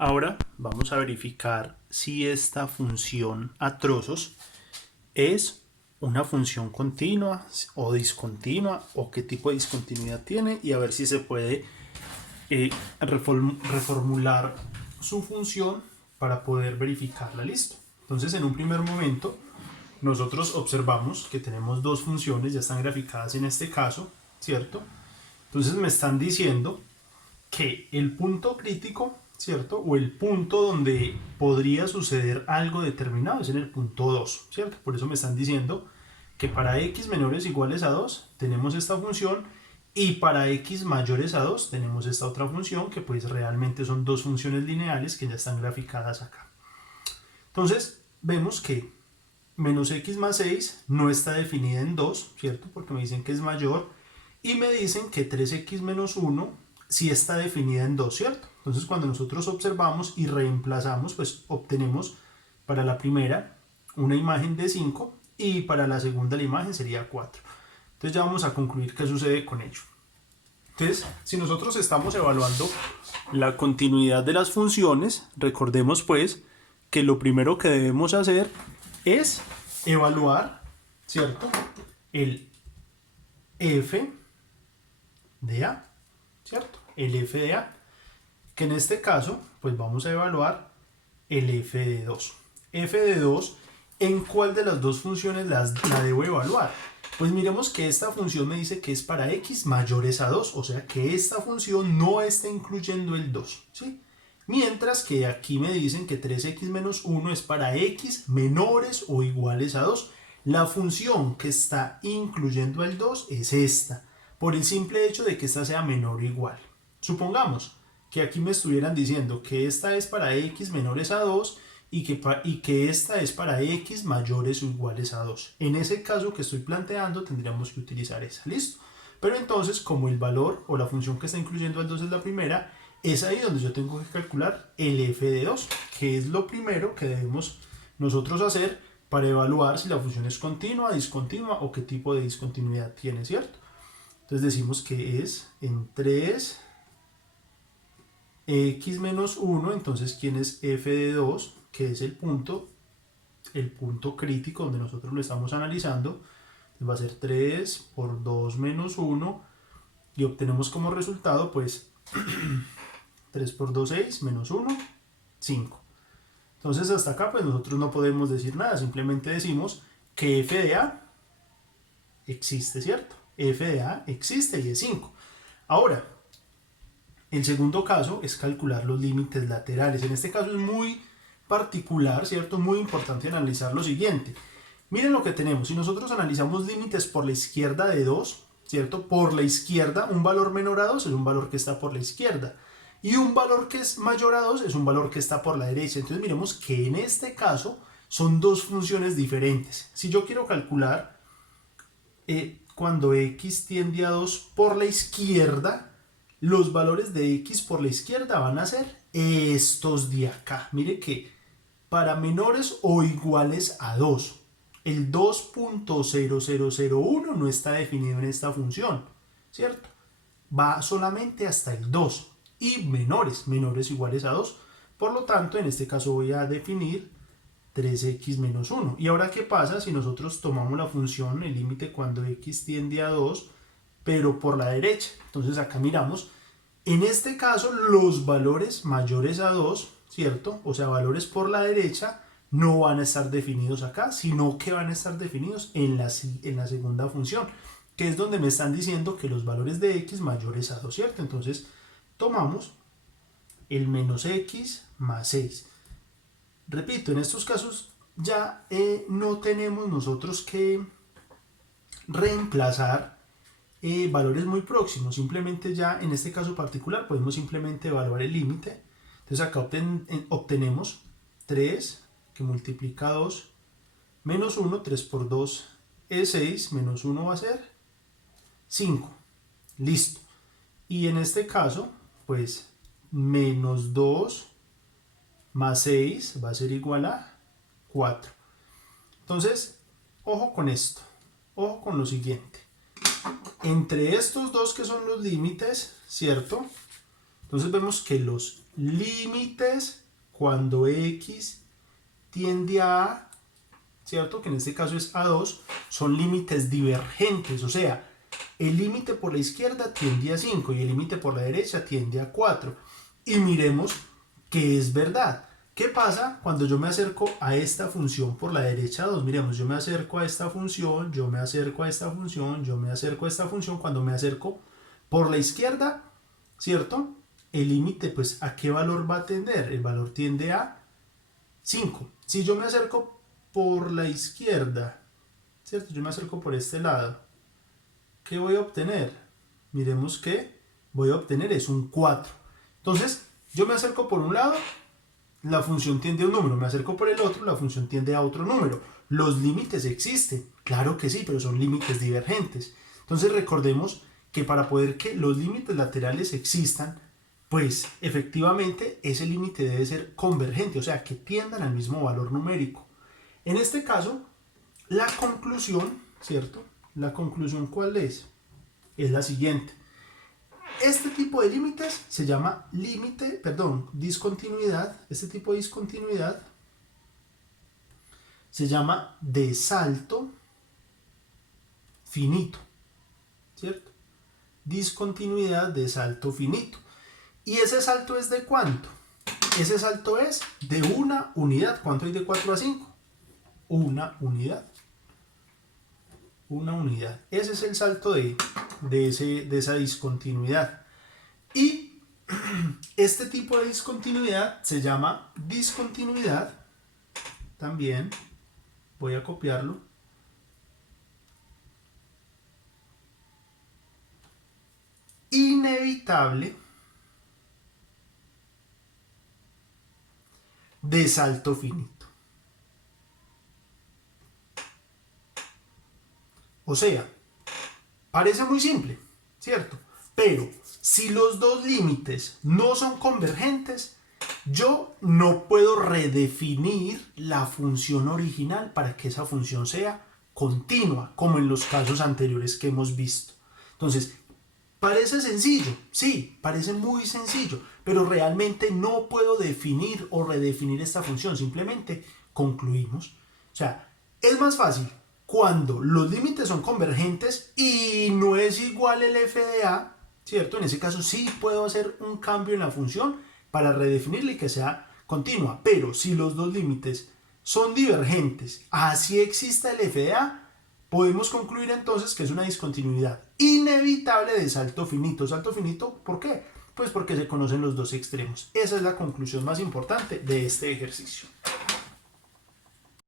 Ahora vamos a verificar si esta función a trozos es una función continua o discontinua o qué tipo de discontinuidad tiene y a ver si se puede reformular su función para poder verificarla. Listo. Entonces, en un primer momento, nosotros observamos que tenemos dos funciones, ya están graficadas en este caso, ¿cierto? Entonces me están diciendo que el punto crítico, ¿cierto? O el punto donde podría suceder algo determinado es en el punto 2, ¿cierto? Por eso me están diciendo que para x menores o iguales a 2 tenemos esta función y para x mayores a 2 tenemos esta otra función que pues realmente son dos funciones lineales que ya están graficadas acá. Entonces vemos que menos x más 6 no está definida en 2, ¿cierto? Porque me dicen que es mayor y me dicen que 3x menos 1 sí está definida en 2, ¿cierto? Entonces cuando nosotros observamos y reemplazamos, pues obtenemos para la primera una imagen de 5 y para la segunda la imagen sería 4. Entonces ya vamos a concluir qué sucede con ello. Entonces, si nosotros estamos evaluando la continuidad de las funciones, recordemos pues que lo primero que debemos hacer es evaluar, ¿cierto? El f de a, ¿cierto? El f de a, que en este caso, pues vamos a evaluar el f de 2. F de 2, ¿en cuál de las dos funciones la debo evaluar? Pues miremos que esta función me dice que es para x mayores a 2, o sea que esta función no está incluyendo el 2, ¿sí? Mientras que aquí me dicen que 3x menos 1 es para x menores o iguales a 2. La función que está incluyendo el 2 es esta, por el simple hecho de que esta sea menor o igual. Supongamos que aquí me estuvieran diciendo que esta es para x menores a 2 y que esta es para x mayores o iguales a 2. En ese caso que estoy planteando tendríamos que utilizar esa, ¿listo? Pero entonces, como el valor o la función que está incluyendo el 2 es la primera, es ahí donde yo tengo que calcular el f de 2, que es lo primero que debemos nosotros hacer para evaluar si la función es continua, discontinua o qué tipo de discontinuidad tiene, ¿cierto? Entonces decimos que es en 3 x menos 1, entonces ¿quién es f de 2? Que es el punto crítico donde nosotros lo estamos analizando. Entonces va a ser 3 por 2 menos 1 y obtenemos como resultado pues 3 por 2, 6, menos 1, 5. Entonces hasta acá pues nosotros no podemos decir nada, simplemente decimos que f de a existe, ¿cierto? F de a existe y es 5. Ahora, el segundo caso es calcular los límites laterales. En este caso es muy particular, ¿cierto? Es muy importante analizar lo siguiente. Miren lo que tenemos. Si nosotros analizamos límites por la izquierda de 2, ¿cierto? Por la izquierda, un valor menor a 2 es un valor que está por la izquierda. Y un valor que es mayor a 2 es un valor que está por la derecha. Entonces miremos que en este caso son dos funciones diferentes. Si yo quiero calcular cuando x tiende a 2 por la izquierda, los valores de x por la izquierda van a ser estos de acá. Mire que para menores o iguales a 2, el 2.0001 no está definido en esta función, ¿cierto? Va solamente hasta el 2 y menores iguales a 2. Por lo tanto, en este caso voy a definir 3x menos 1. ¿Y ahora qué pasa si nosotros tomamos la función, el límite cuando x tiende a 2, pero por la derecha? Entonces acá miramos, en este caso los valores mayores a 2, ¿cierto? O sea, valores por la derecha no van a estar definidos acá, sino que van a estar definidos en la segunda función, que es donde me están diciendo que los valores de x mayores a 2, ¿cierto? Entonces tomamos el menos x más 6. Repito, en estos casos ya no tenemos nosotros que reemplazar valores muy próximos, simplemente ya en este caso particular podemos simplemente evaluar el límite. Entonces acá obtenemos 3 que multiplica 2 menos 1, 3 por 2 es 6, menos 1 va a ser 5. Listo. Y en este caso, pues menos 2 más 6 va a ser igual a 4. Entonces, ojo con esto, ojo con lo siguiente. Entre estos dos que son los límites, ¿cierto? Entonces vemos que los límites cuando x tiende a A, ¿cierto? Que en este caso es A2, son límites divergentes, o sea, el límite por la izquierda tiende a 5 y el límite por la derecha tiende a 4. Y miremos que es verdad. ¿Qué pasa cuando yo me acerco a esta función por la derecha 2? Miremos, yo me acerco a esta función, yo me acerco a esta función, yo me acerco a esta función. Cuando me acerco por la izquierda, ¿cierto? El límite, pues, ¿a qué valor va a tender? El valor tiende a 5. Si yo me acerco por la izquierda, ¿cierto? Yo me acerco por este lado. ¿Qué voy a obtener? Miremos que voy a obtener es un 4. Entonces, yo me acerco por un lado, la función tiende a un número. Me acerco por el otro, la función tiende a otro número. Los límites existen, claro que sí, pero son límites divergentes. Entonces, recordemos que para poder que los límites laterales existan, pues efectivamente ese límite debe ser convergente, o sea, que tiendan al mismo valor numérico. En este caso, la conclusión, ¿cierto? La conclusión, ¿cuál es? Es la siguiente. Este tipo de límites se llama discontinuidad. Este tipo de discontinuidad se llama de salto finito, ¿cierto? Discontinuidad de salto finito. ¿Y ese salto es de cuánto? Ese salto es de una unidad. ¿Cuánto hay de 4 a 5? Una unidad. Una unidad. Ese es el salto de esa discontinuidad. Y este tipo de discontinuidad se llama discontinuidad. También voy a copiarlo. Inevitable de salto finito. O sea, parece muy simple, ¿cierto? Pero si los dos límites no son convergentes, yo no puedo redefinir la función original para que esa función sea continua, como en los casos anteriores que hemos visto. Entonces, parece sencillo, sí, parece muy sencillo, pero realmente no puedo definir o redefinir esta función, simplemente concluimos. O sea, es más fácil cuando los límites son convergentes y no es igual el f de a, ¿cierto? En ese caso sí puedo hacer un cambio en la función para redefinirla y que sea continua, pero si los dos límites son divergentes, así exista el f de a, podemos concluir entonces que es una discontinuidad inevitable de salto finito. ¿Salto finito por qué? Pues porque se conocen los dos extremos. Esa es la conclusión más importante de este ejercicio.